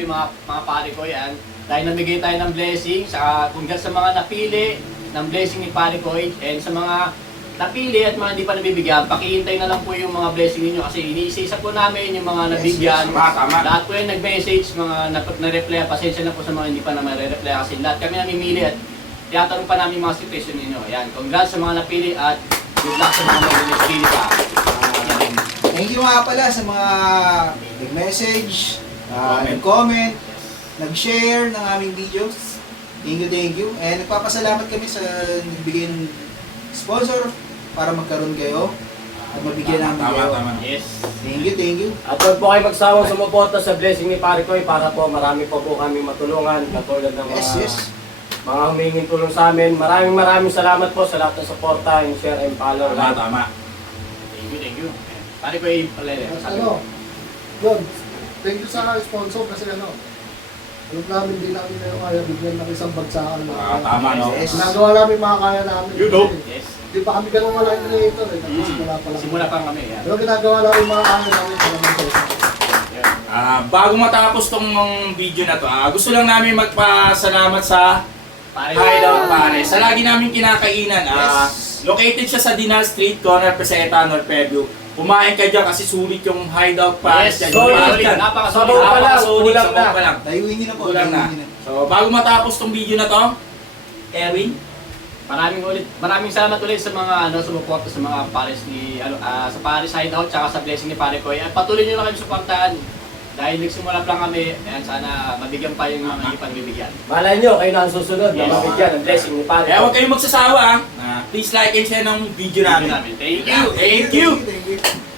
gabi mga pare ko yan. Dahil namigay tayo ng blessing, congrats sa mga napili ng blessing ni Pare Koy, and sa mga napili at mga hindi pa nabibigyan, pakihintay na lang po yung mga blessing ninyo kasi iniisa-isa po namin yung mga nabigyan. Tama. Lahat po yung nag-message, mga na-reply, pasensya na po sa mga hindi pa na ma-reply kasi lahat kami namimili at tiyatanong pa namin mga situation ninyo. Yan, congrats sa mga napili at good luck sa mga nag-pili pa. Thank you nga pala sa mga nag-message, nag-comment, nag-share ng aming videos. Thank you. And nagpapasalamat kami sa nagbigay ng sponsor para magkaroon kayo at mabigyan namin kayo. Tama. Yes. Thank you. At huwag po kayo magsawang sumuporta sa blessing ni Pare Koy para po marami po kami matulungan katulad ng Yes. mga humingin tulong sa amin. Maraming salamat po sa lahat ng suporta and share and follow. Tama. Thank you. Pare Koy, Yun, thank you sa sponsor kasi alam namin din namin na kaya bigyan ng isang bagsakan. Tama, no? Yes. Nagawa namin mga kaya namin. You know. Yes. Hindi pa kami ganun wala yung creator eh. Simula pa lang. Simula pa kami. Yan. Pero ginagawa namin mga kaya namin para mag-social. Bago matapos tong video na to, gusto lang namin magpasalamat sa Pare Hideout Pare. Sa lagi namin kinakainan. Yes. Located siya sa Dinal Street, corner Peseta, North Fairview. Kumain ka dyan kasi sulit yung Hideout Pare. Yes, solid. Napakasulit. Sabaw pa lang, Napakasulit, kulang sabaw na. pa lang. Dayuin niyo na po. Kulang na. dayuin niyo na. So, bago matapos tong video na to, Erwin, Maraming salamat ulit sa mga sumuporta sa mga pares ni sa Paris Hideout tsaka sa blessing ni Pare Koy. At patuloy niyo lang kami suportahan. Dahil nagsimula pa lang kami, ayan, sana mabigyan pa yung mga hindi pa nabibigyan. Malay nyo, kayo na ang susunod na Yes. mabigyan ng blessing ni Pare kaya huwag Koy. kayong magsasawa. Please like and share ng video namin. Thank Thank you. Thank you.